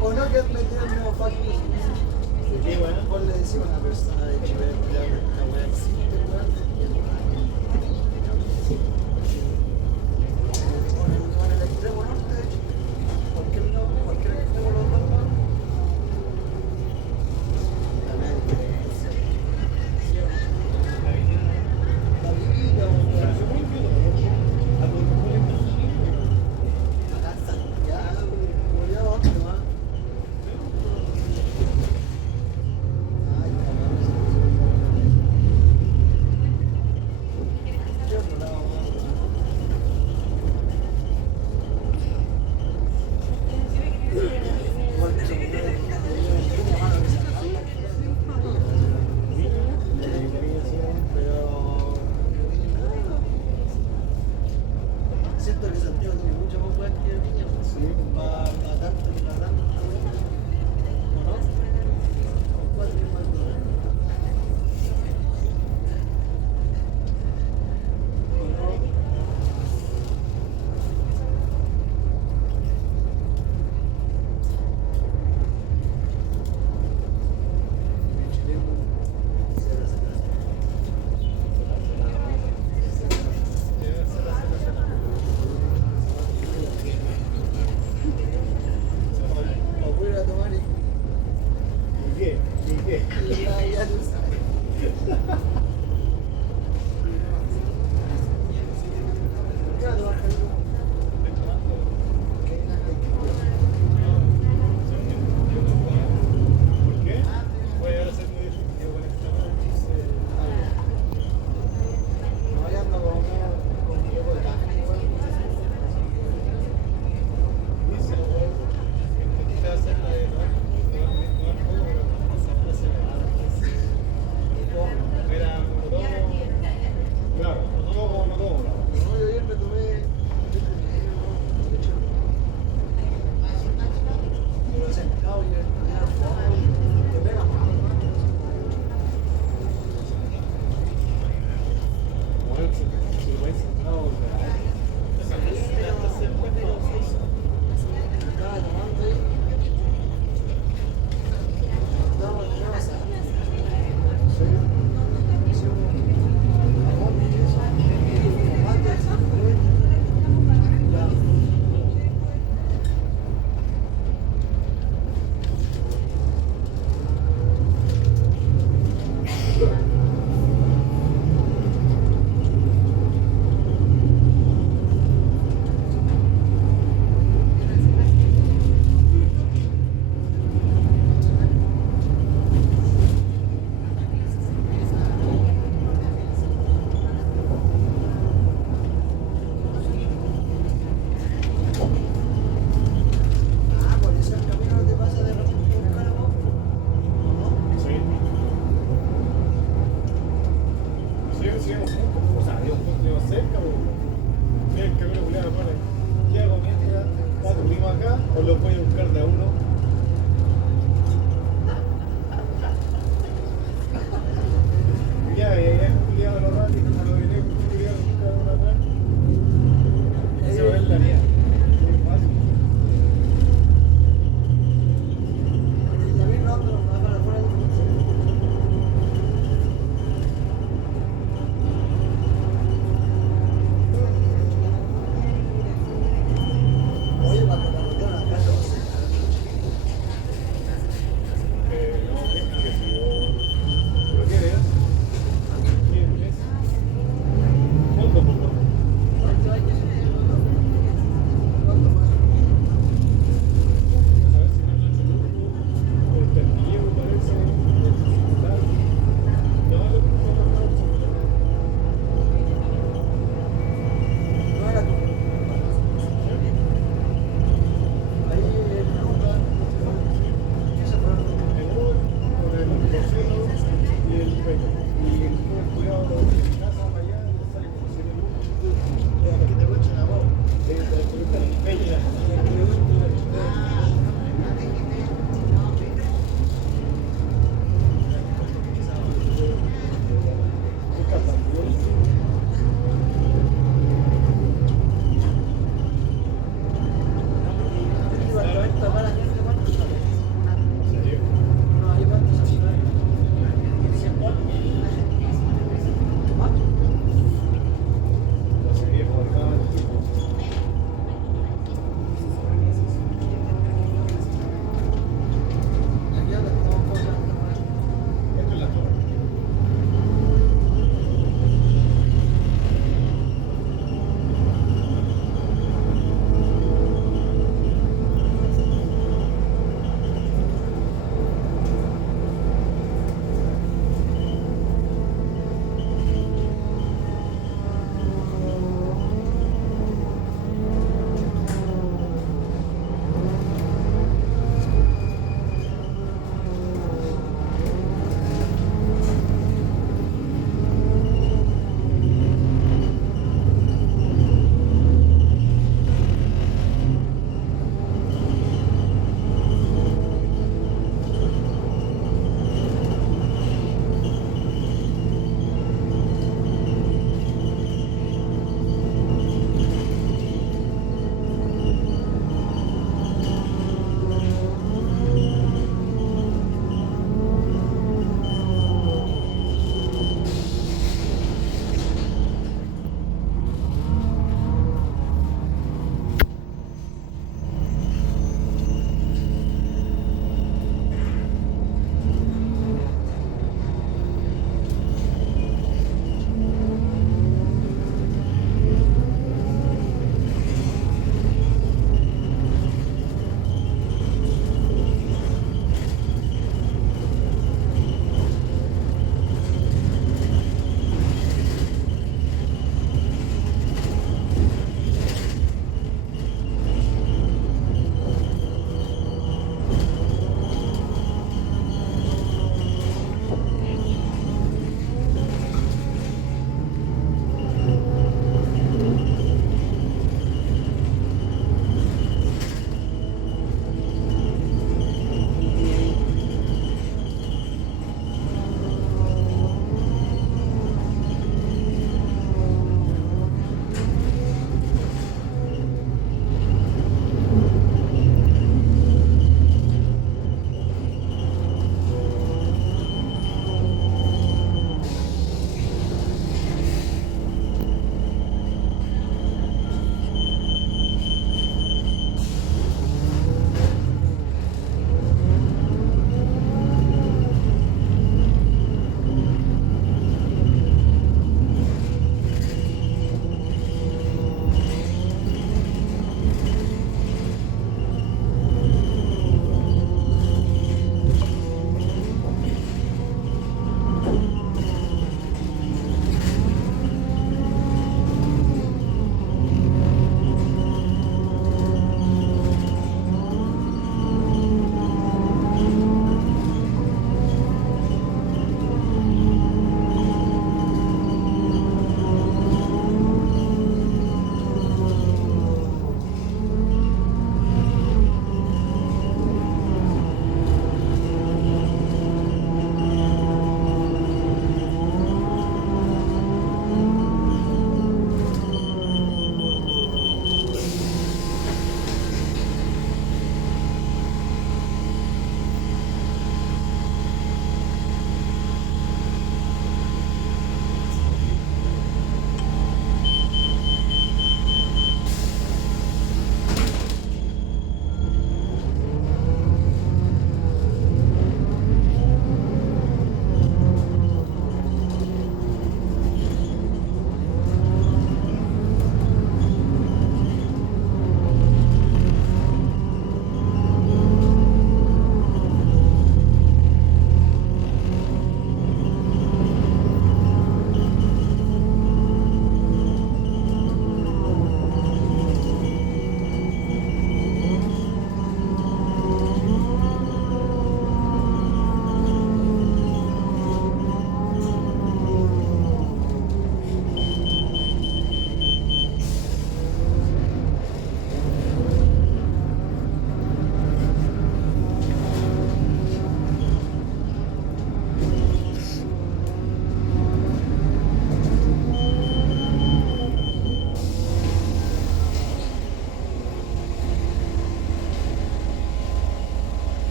o no que meter el nuevo fact news. Sí, bueno. Vos le decís a una persona de Chile, mira, esta weá existe, weón. Y el weón, en el extremo norte de Chile. Cualquier extremo de los dos lados. La media diferencia. ¿Sí o no? La vivida, weón. Acá en Santiago, culiao, ¿dónde va? Ay, cabrón. ¿Qué otro lado, weón? Igual que son mujeres, tiene mano que se arranca, pero siento que Santiago tiene mucho más weas que Viña, para tanto y para tanto, ¿o no? ¿Cuál tiene más dólares? ¿O no? O voy a ir a tomar y ya tú sabes. ¿Qué va a tomar, Jaime? ¿Qué? ¿Por qué? Puede ahora ser muy difícil conectar. No, ya ando como medio con Diego de Caja, igual. Dice, intenté hacer la de no juego, pero no se me da. Era como todo. Claro, no todo como no todo. No, yo ayer me tomé. De hecho, pero sentado y ya te pega mal, hermano. Bueno, si lo vais sentado, Estaba tomando ahí. Estábamos en la casa. Hicimos jamón y queso, tomate, cebolla. Ya. Ah, por eso el camino no te pasa de repente un cargo, ¿o no? sí. Sigamos juntos, o sea, había un punto más cerca, pero el camino culiado pone, ¿qué hago mientras? ¿Va tu primo acá o lo puedes buscar de a uno?